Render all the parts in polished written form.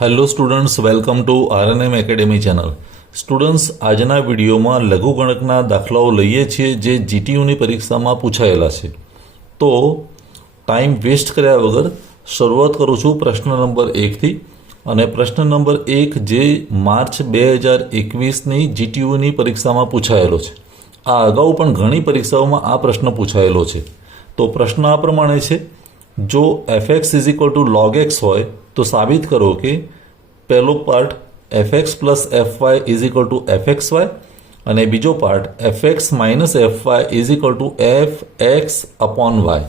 Hello students, welcome to RNM academy channel. Students, આજના વિડીયોમાં લઘુગણકના દાખલાઓ લઈએ છીએ જે જીટીયુની પરીક્ષામાં પૂછાયેલા છે. તો ટાઈમ વેસ્ટ કર્યા વગર શરૂઆત કરું છું પ્રશ્ન નંબર 1થી. અને પ્રશ્ન નંબર 1 જે માર્ચ 2021ની જીટીયુની પરીક્ષામાં પૂછાયેલો છે. આ અગાઉ પણ ઘણી પરીક્ષાઓમાં આ પ્રશ્ન પૂછાયેલો છે. તો પ્રશ્ન આ પ્રમાણે છે: જો fx = log x હોય તો સાબિત કરો કે પહેલો પાર્ટ fx + fy = fxy અને બીજો પાર્ટ fx - fy = fx/y.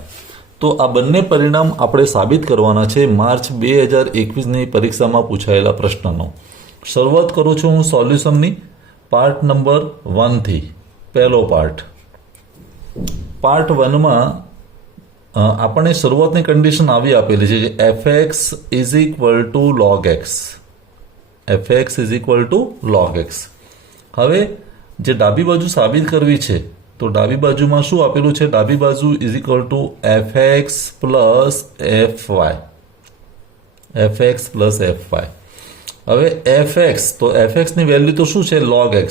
તો આ બંને પરિણામ આપણે સાબિત કરવાના છે માર્ચ 2021ની પરીક્ષામાં પૂછાયેલા પ્રશ્નનો. શરૂઆત કરું છું હું સોલ્યુશનની પાર્ટ નંબર 1થી. પહેલો પાર્ટ 1માં આપણને શરૂઆતની કન્ડિશન આવી આપેલી છે કે fx = log x. fx = log x. હવે જે ડાબી બાજુ સાબિત કરવી છે તો ડાબી બાજુમાં શું આપેલું છે? ડાબી બાજુ = fx + fy. fx + fy. હવે fx, તો fxની વેલ્યુ તો શું છે? log x.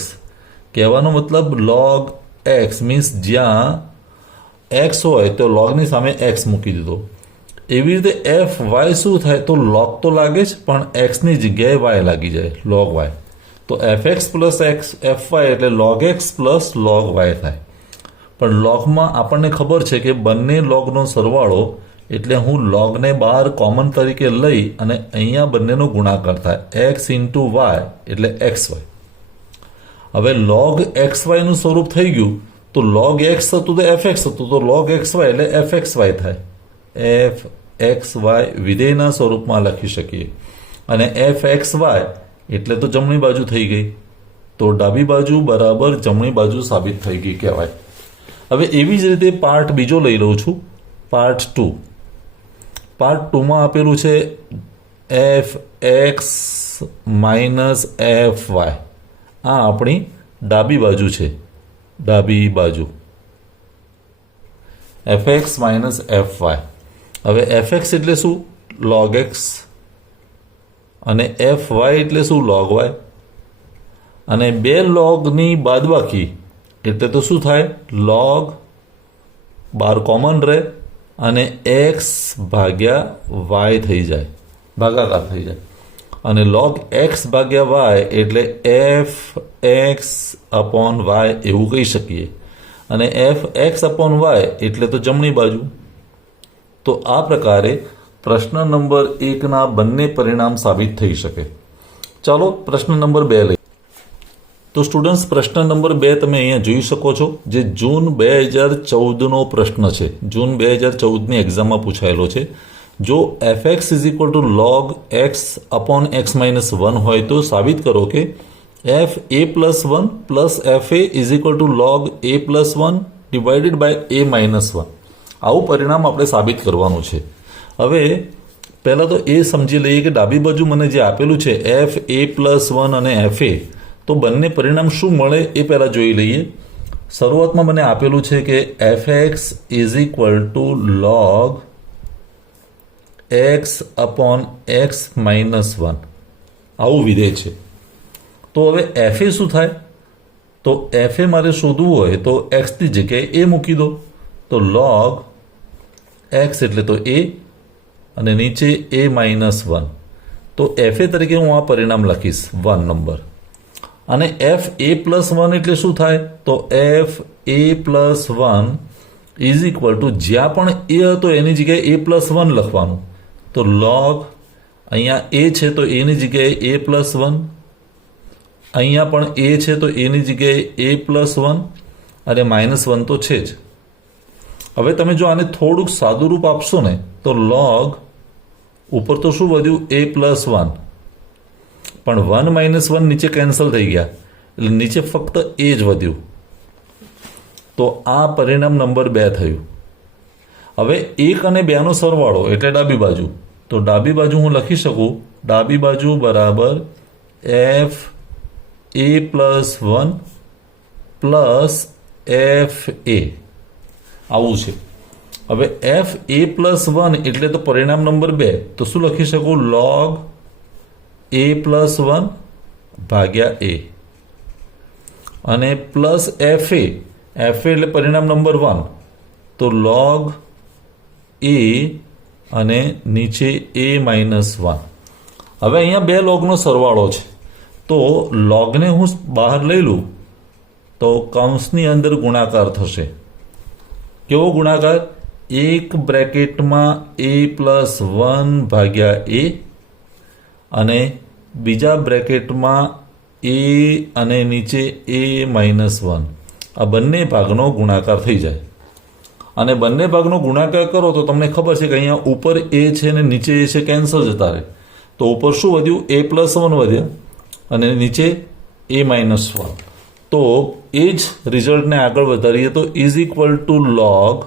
કહેવાનો મતલબ log x મીન્સ જ્યાં x હોય તો logની સામે x મૂકી દીધો. એવી રીતે fy શું થાય? તો log તો લાગે જ, પણ xની જગ્યાએ y લાગી જાય, log y. તો fx + fy એટલે log x + log y થાય. પણ logમાં આપણને ખબર છે કે બંને logનો સરવાળો, એટલે હું logને બહાર કોમન તરીકે લઈ અને અહીંયા બંનેનો ગુણાકાર થાય, x × y એટલે xy. હવે log xyનું સ્વરૂપ થઈ ગયું તો log x હતું તો fx હતું, તો log xy એટલે fxy થાય. fxy વિધેયના સ્વરૂપમાં લખી શકીએ. અને fxy એટલે તો જમણી બાજુ થઈ ગઈ, તો ડાબી બાજુ બરાબર જમણી બાજુ સાબિત થઈ ગઈ કહેવાય. હવે એવી જ રીતે પાર્ટ બીજો લઈ લઉં છું, પાર્ટ 2. પાર્ટ 2માં આપેલું છે fx - fy. આ આપણી ડાબી બાજુ છે, ડાબી બાજુ fx - fy. હવે fx એટલે શું? log x. અને fy એટલે શું? log y. અને બે લોગની બાદબાકી એટલે તો શું થાય? log બાર કોમન રહે અને x/y થઈ જાય, ભાગાકાર થઈ જાય. અને log x/y એટલે fx/y એવું કહી શકીએ. અને fx/y એટલે તો જમણી બાજુ. તો આ પ્રકારે પ્રશ્ન નંબર 1ના બંને પરિણામ સાબિત થઈ શકે. ચાલો પ્રશ્ન નંબર 2 લઈએ. તો સ્ટુડન્ટ્સ, પ્રશ્ન નંબર 2 તમે અહીંયા જોઈ શકો છો, જે જૂન 2014નો પ્રશ્ન છે. જૂન 2014ની એક્ઝામમાં પૂછાયેલો છે. જો fx = log x/x - 1 હોય તો સાબિત કરો કે fa+1 + fa = log a+1 / a-1. આવું પરિણામ આપણે સાબિત કરવાનું છે. હવે પહેલાં તો એ સમજી લઈએ કે ડાબી બાજુ મને જે આપેલું છે fa+1 અને fa, તો બંને પરિણામ શું મળે એ પહેલાં જોઈ લઈએ. શરૂઆતમાં મને આપેલું છે કે fx = log x/x - 1. આવું વિધેય છે. તો હવે fa શું થાય? તો fa મારે શોધવું હોય તો xની જગ્યાએ a મૂકી દો. તો log x એટલે તો a અને નીચે a-1. તો fa તરીકે હું આ પરિણામ લખીશ 1 નંબર. અને fa+1 એટલે શું થાય? તો fa+1 = જ્યાં પણ a હતો એની જગ્યાએ a+1 લખવાનું. તો log અહીંયા a છે તો એની જગ્યાએ a+1, અહીંયા પણ a છે તો એની જગ્યાએ a+1 અને -1 તો છે જ. હવે તમે જો આને થોડુંક સાદું રૂપ આપશો ને તો log ઉપર તો શું વધ્યું? a+1. પણ 1 - 1 નીચે કેન્સલ થઈ ગયા, એટલે નીચે ફક્ત a જ વધ્યું. તો આ પરિણામ નંબર 2 થયું. હવે 1 અને 2નો સરવાળો એટલે ડાબી બાજુ. તો ડાબી બાજુ હું લખી શકું, ડાબી બાજુ બરાબર fa+1 + fa. આવું છે. હવે fa+1 એટલે તો પરિણામ નંબર 2, તો શું લખી શકું? log a+1 ભાગ્યા a અને પ્લસ fa એટલે પરિણામ નંબર 1, તો log a અને નીચે a-1. હવે અહીંયા બે લોગનો સરવાળો છે, તો લોગને હું બહાર લઈ લઉં તો કૌંસની અંદર ગુણાકાર થશે. કેવો ગુણાકાર? એક બ્રેકેટમાં a+1 ભાગ્યા a અને બીજા બ્રેકેટમાં a અને નીચે a-1. આ બંને ભાગનો ગુણાકાર થઈ જાય. અને બંને ભાગનો ગુણાકાર કરો તો તમને ખબર છે કે અહીંયા ઉપર a છે અને નીચે a છે, કેન્સલ જતા રહે. તો ઉપર શું વધ્યું? a+1 વધ્યા અને નીચે a-1. તો એ જ રિઝલ્ટને આગળ વધારીએ તો ઇઝ ઇક્વલ ટુ log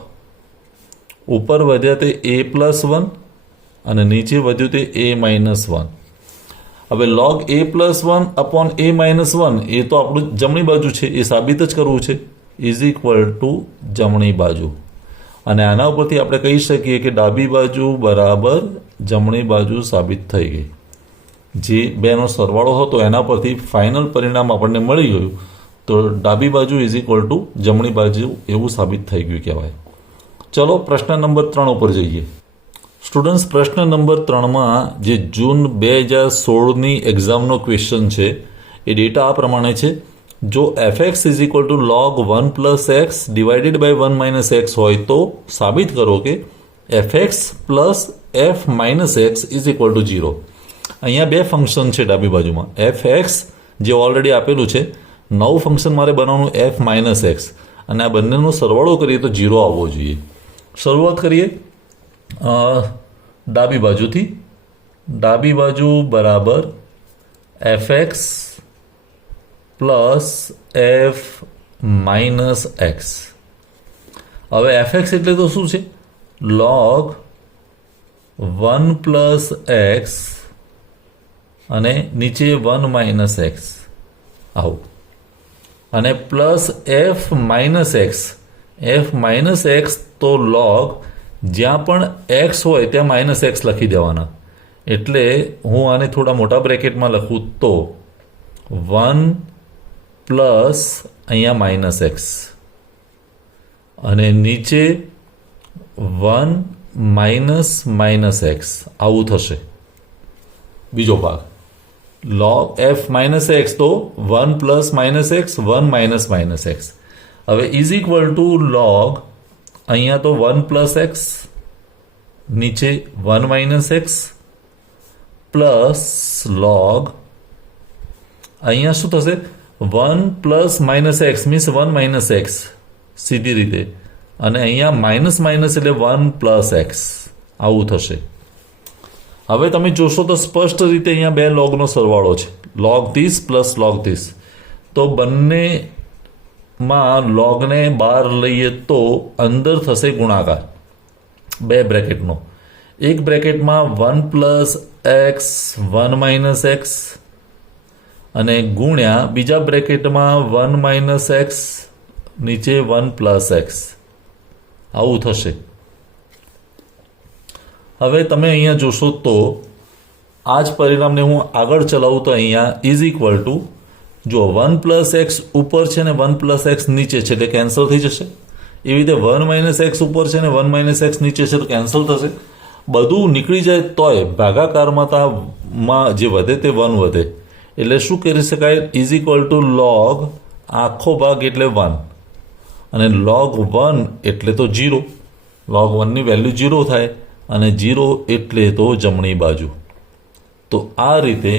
ઉપર વધ્યા તે a+1 અને નીચે વધ્યું તે a-1. હવે log a+1 અપોન a-1 એ તો આપણું જમણી બાજુ છે, એ સાબિત જ કરવું છે. ઇઝ ઇક્વલ ટુ જમણી બાજુ. અને આના ઉપરથી આપણે કહી શકીએ કે ડાબી બાજુ બરાબર જમણી બાજુ સાબિત થઈ ગઈ. જે બેનો સરવાળો હતો એના પરથી ફાઇનલ પરિણામ આપણને મળી ગયું. તો ડાબી બાજુ ઇઝ ઇક્વલ ટુ જમણી બાજુ એવું સાબિત થઈ ગયું કહેવાય. ચલો પ્રશ્ન નંબર 3 ઉપર જઈએ. સ્ટુડન્ટ્સ, પ્રશ્ન નંબર 3માં જે જૂન 2016ની એક્ઝામનો ક્વેશ્ચન છે એ ડેટા આ પ્રમાણે છે. જો fx is equal to log 1 plus x divided by 1 minus x હોય તો સાબિત કરો કે fx plus f minus x is equal to 0. અહીંયા બે ફંક્શન છે ડાબી બાજુમાં. fx જે ઓલરેડી આપેલું છે, નવું ફંક્શન મારે બનાવવાનું f માઇનસ એક્સ, અને આ બંનેનો સરવાળો કરીએ તો 0 આવવો જોઈએ. શરૂઆત કરીએ ડાબી બાજુથી. ડાબી બાજુ બરાબર fx plus f minus x. હવે fx એટલે તો શું છે? log 1 પ્લસ એક્સ અને નીચે 1 માઇનસ એક્સ આવું, અને plus f minus x. f minus x તો log જ્યાં પણ x હોય ત્યાં માઇનસ એક્સ લખી દેવાના. એટલે હું આને થોડા મોટા બ્રેકેટમાં લખું તો 1 પ્લસ અહીંયા માઇનસ એક્સ અને નીચે 1 માઇનસ માઇનસ એક્સ આવું થશે. બીજો ભાગ log f માઇનસ એક્સ તો 1 plus minus x 1 minus minus x. હવે ઇઝ ઇક્વલ ટુ log અહીંયા તો 1 પ્લસ એક્સ નીચે 1 માઇનસ એક્સ પ્લસ log અહીંયા શું થશે? 1 plus minus x means 1 minus x સીધી રીતે, અને અહીંયા માઇનસ માઇનસ એટલે 1 પ્લસ એક્સ આવું થશે. હવે તમે જોશો તો સ્પષ્ટ રીતે અહીંયા બે લોગનો સરવાળો છે, log this plus log this. તો બંનેમાં લોગને બહાર લઈએ તો અંદર થશે ગુણાકાર બે બ્રેકેટનો. એક બ્રેકેટમાં 1 પ્લસ એક્સ 1 માઇનસ એક્સ અને ગુણ્યા બીજા બ્રેકેટમાં 1 માઇનસ એક્સ નીચે 1 પ્લસ એક્સ આવું થશે. હવે તમે અહીંયા જોશો તો આ જ પરિણામને હું આગળ ચલાવું તો અહીંયા ઇઝ ઇક્વલ ટુ જો 1 પ્લસ એક્સ ઉપર છે ને 1 પ્લસ એક્સ નીચે છે એટલે કેન્સલ થઈ જશે. એવી રીતે 1 માઇનસ એક્સ ઉપર છે ને 1 માઇનસ એક્સ નીચે છે તો કેન્સલ થશે. બધું નીકળી જાય તોય ભાગાકારમાં જે વધે તે 1 વધે. એટલે શું કરી શકાય? ઇઝ ઇક્વલ ટુ log આખો ભાગ એટલે 1 અને log 1 એટલે તો 0. log 1ની વેલ્યુ 0 થાય અને 0 એટલે તો જમણી બાજુ. તો આ રીતે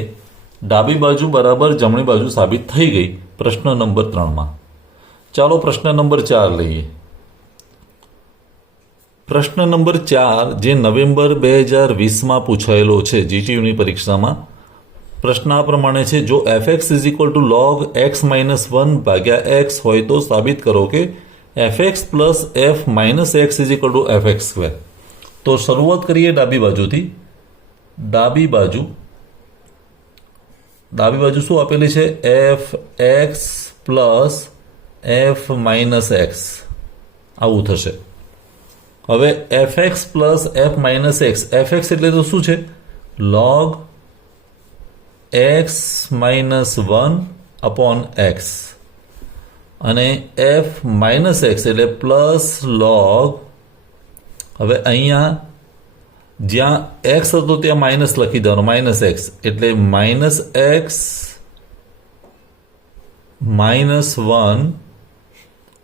ડાબી બાજુ બરાબર જમણી બાજુ સાબિત થઈ ગઈ પ્રશ્ન નંબર 3માં. ચાલો પ્રશ્ન નંબર 4 લઈએ. પ્રશ્ન નંબર 4 જે નવેમ્બર 2020માં પૂછાયેલો છે જીટીયુની પરીક્ષામાં. પ્રશ્ન આ પ્રમાણે છે, જો fx is equal to log x minus 1 ભાગ્યા x હોય તો સાબિત કરો કે fx plus f minus x is equal two fx square. તો શરૂઆત કરીએ ડાબી બાજુથી. ડાબી બાજુ શું આપેલી છે? fx plus f minus x આવું થશે. હવે fx plus f minus x, fx એટલે તો શું છે? log એક્સ -1 અપોન એક્સ અને એફ માઇનસ એક્સ એટલે પ્લસ લોગ. હવે અહીંયા જ્યાં એક્સ હતો ત્યાં માઇનસ લખી દેવાનો, માઇનસ એક્સ એટલે માઇનસ એક્સ -1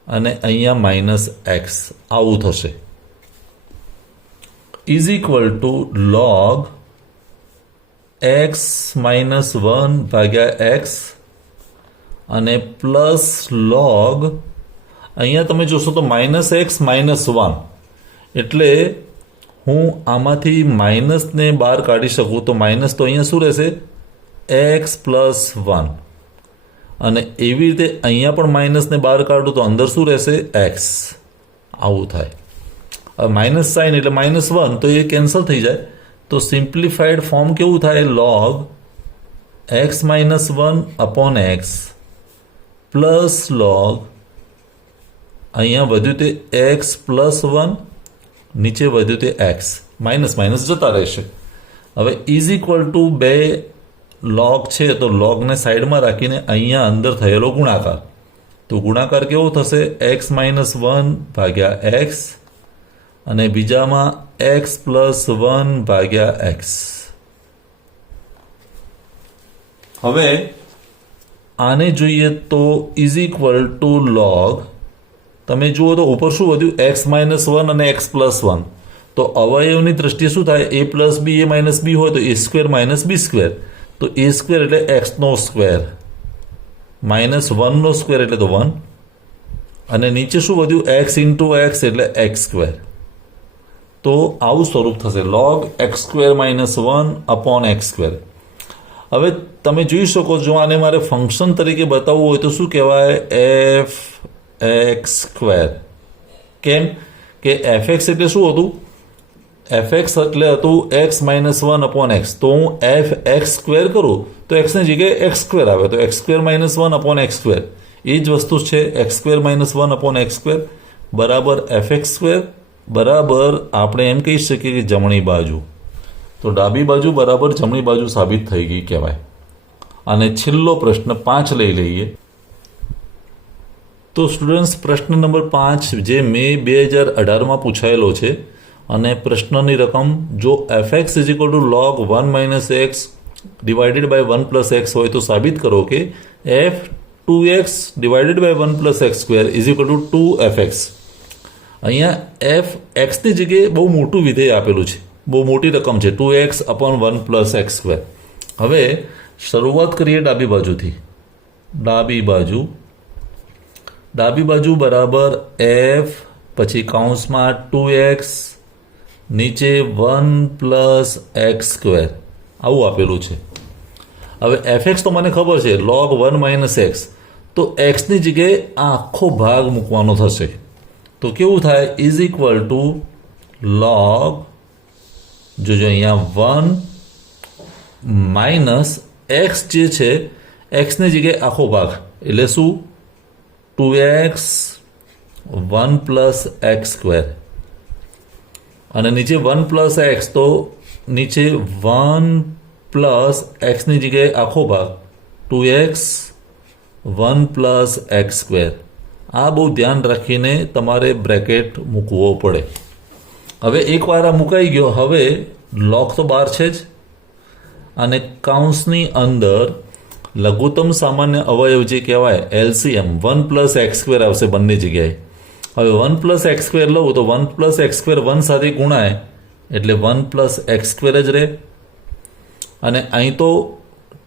અને અહીંયા માઇનસ એક્સ આવું થશે. Is equal two log x -1 ભાગ્યા એક્સ અને પ્લસ લોગ અહીંયા તમે જોશો તો માઇનસ એક્સ -1 એટલે હું આમાંથી માઇનસને બહાર કાઢી શકું તો માઇનસ તો અહીંયા શું રહેશે એક્સ +1 અને એવી રીતે અહીંયા પણ માઇનસને બહાર કાઢું તો અંદર શું રહેશે એક્સ. આવું થાય. હવે માઇનસ સાઇન એટલે -1 તો એ કેન્સલ થઈ જાય. તો સિમ્પ્લિફાઈડ ફોર્મ કેવું થાય log x -1 upon x plus log અહીંયા વધ્યું તે એક્સ +1 નીચે વધ્યું તે એક્સ માઇનસ માઇનસ જતા રહેશે. હવે ઇઝ ઇક્વલ ટુ 2 લોગ છે તો લોગને સાઈડમાં રાખીને અહીંયા અંદર થયેલો ગુણાકાર. તો ગુણાકાર કેવો થશે એક્સ -1 ભાગ્યા એક્સ અને બીજામાં એક્સ +1 ભાગ્યા એક્સ. હવે આને જોઈએ તો ઇઝ ઇક્વલ ટુ લોગ તમે જુઓ તો ઉપર શું વધ્યું એક્સ -1 અને એક્સ +1 તો અવયવની દ્રષ્ટિએ શું થાય a + b a - b હોય તો a² - b². તો a² એટલે એક્સનો સ્ક્વેર -1નો સ્ક્વેર એટલે તો 1 અને નીચે શું વધ્યું એક્સ × એક્સ એટલે x². તો આવું સ્વરૂપ થશે લોગ x² -1 અપોન x². હવે તમે જોઈ શકો જો આને મારે ફંક્શન તરીકે બતાવવું હોય તો શું કહેવાય f(x²). કેમ કે fx એટલે શું હતું fx એટલે હતું x -1 અપોન x. તો હું f(x²) કરું તો xની જગ્યાએ x² આવે તો x² -1 અપોન x². એ જ વસ્તુ છે x² -1 અપોન x² બરાબર fx² બરાબર આપણે એમ કહી શકીએ કે જમણી બાજુ. તો ડાબી બાજુ બરાબર જમણી બાજુ સાબિત થઈ ગઈ કહેવાય. અને છેલ્લો પ્રશ્ન 5 લઈ લઈએ. તો સ્ટુડન્ટ્સ પ્રશ્ન નંબર 5 જે મે 2018માં પૂછાયેલો છે અને પ્રશ્નની રકમ જો fx = log 1 - x divided by 1 + x હોય તો સાબિત કરો કે f(2x / 1 + x² = 2fx). અહીંયા f xની જગ્યાએ બહુ મોટું વિધેય આપેલું છે, બહુ મોટી રકમ છે 2x અપોન 1 + x². હવે શરૂઆત કરીએ ડાબી બાજુથી. ડાબી બાજુ બરાબર f પછી કૌંસમાં 2x નીચે 1 + x² આવું આપેલું છે. હવે fx તો મને ખબર છે log 1 - x તો xની જગ્યાએ આ આખો ભાગ મૂકવાનો થશે. તો કેવું થાય ઇઝ ઇક્વલ ટુ log જોજો અહીંયા 1 - x જે છે xની જગ્યાએ આખો ભાગ એટલે શું 2x 1 + x² અને નીચે 1 + x તો નીચે 1 + xની જગ્યાએ આખો ભાગ 2x 1 + x². આ બહુ ધ્યાન રાખીને તમારે બ્રેકેટ મૂકવો પડે. હવે એકવાર આ મુકાઈ ગયો હવે લોગ તો બહાર છે જ અને કૌંસની અંદર લઘુત્તમ સામાન્ય અવયવ જે કહેવાય LCM 1 + x² આવશે બંને જગ્યાએ. હવે 1 + x² લઉં તો 1 + x² 1 સાથે ગુણાય એટલે 1 + x² જ રહે અને અહીં તો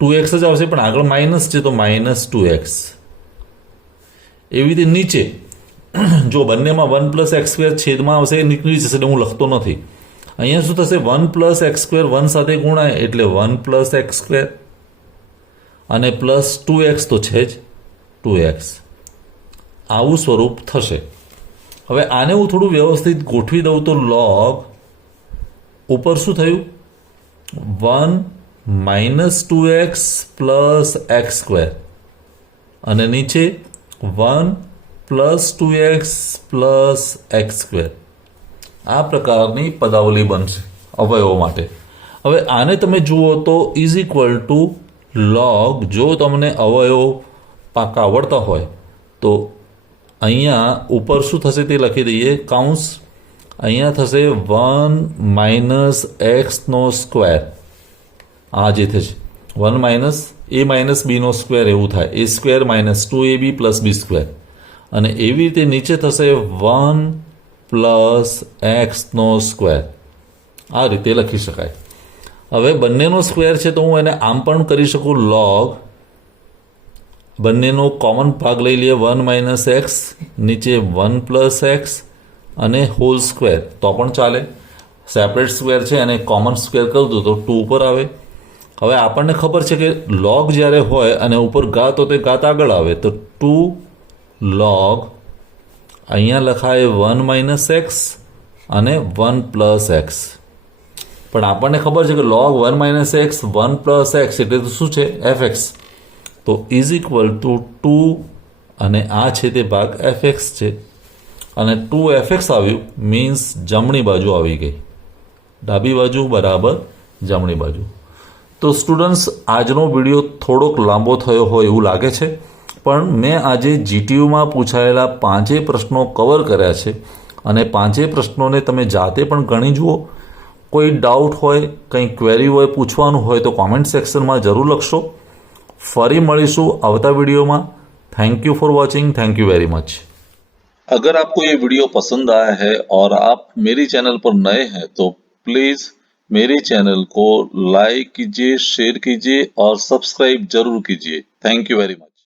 2x જ આવશે પણ આગળ માઇનસ છે તો -2x. એવી રીતે નીચે જો બંનેમાં 1 + x² છેદમાં આવશે નીકળી જશે એટલે હું લખતો નથી. અહીંયા શું થશે 1 + x² 1 સાથે ગુણાય એટલે 1 + x² અને +2x તો છે જ 2x. આવું સ્વરૂપ થશે. હવે આને હું થોડું વ્યવસ્થિત ગોઠવી દઉં તો log ઉપર શું થયું 1 - 2x + x² અને નીચે 1 + 2x + x². આ પ્રકારની પદાવલી બનશે અવયવો માટે. હવે આને તમે જુઓ તો ઇઝ ઇક્વલ ટુ લોગ જો તમને અવયવો પાકા આવડતા હોય તો અહીંયા ઉપર શું થશે તે લખી દઈએ કાઉન્સ અહીંયા થશે 1 માઇનસ એક્સનો સ્ક્વેર આ જે થશે 1 માઇનસ એ માઇનસ બીનો સ્ક્વેર એવું થાય એ સ્ક્વેર માઇનસ 2ab પ્લસ બી સ્ક્વેર અને એવી રીતે નીચે થશે 1 પ્લસ એક્સનો સ્ક્વેર આ રીતે લખી શકાય હવે બંનેનો સ્ક્વેર છે તો હું એને આમ પણ કરી શકું લોગ બંનેનો કોમન ભાગ લઈ લઈએ 1 માઇનસ એક્સ નીચે 1 પ્લસ એક્સ અને હોલ સ્ક્વેર તો પણ ચાલે સેપરેટ સ્ક્વેર છે અને કોમન સ્ક્વેર કરી દો તો 2 ઉપર આવે હવે આપણને ખબર છે કે લોગ જ્યારે હોય અને ઉપર ઘાત તો તે ઘાત આગળ આવે તો 2 લોગ અહીંયા લખાય 1 માઇનસ એક્સ અને 1 પ્લસ એક્સ પણ આપણને ખબર છે કે log 1 minus x 1 plus x એટલે તો શું છે એફએક્સ તો ઇઝ ઇક્વલ ટુ 2 અને આ છે તે ભાગ એફએક્સ છે અને 2 એફએક્સ આવ્યું મીન્સ જમણી બાજુ આવી ગઈ ડાબી બાજુ બરાબર જમણી બાજુ તો સ્ટુડન્ટ્સ આજનો વિડીયો થોડોક લાંબો થયો હોય એવું લાગે છે પણ મેં આજે જીટીયુમાં પૂછાયેલા 5 પ્રશ્નો કવર કર્યા છે અને 5 પ્રશ્નોને તમે જાતે પણ ગણી જુઓ કોઈ ડાઉટ હોય કંઈ ક્વેરી હોય પૂછવાનું હોય તો કોમેન્ટ સેક્શનમાં જરૂર લખશો ફરી મળીશું આવતા वीडियो में thank you for watching thank you very much अगर आपको ये वीडियो पसंद आया है और आप मेरी चैनल पर नए हैं तो प्लीज मेरे चैनल को लाइक कीजिए शेयर कीजिए और सब्सक्राइब जरूर कीजिए थैंक यू वेरी मच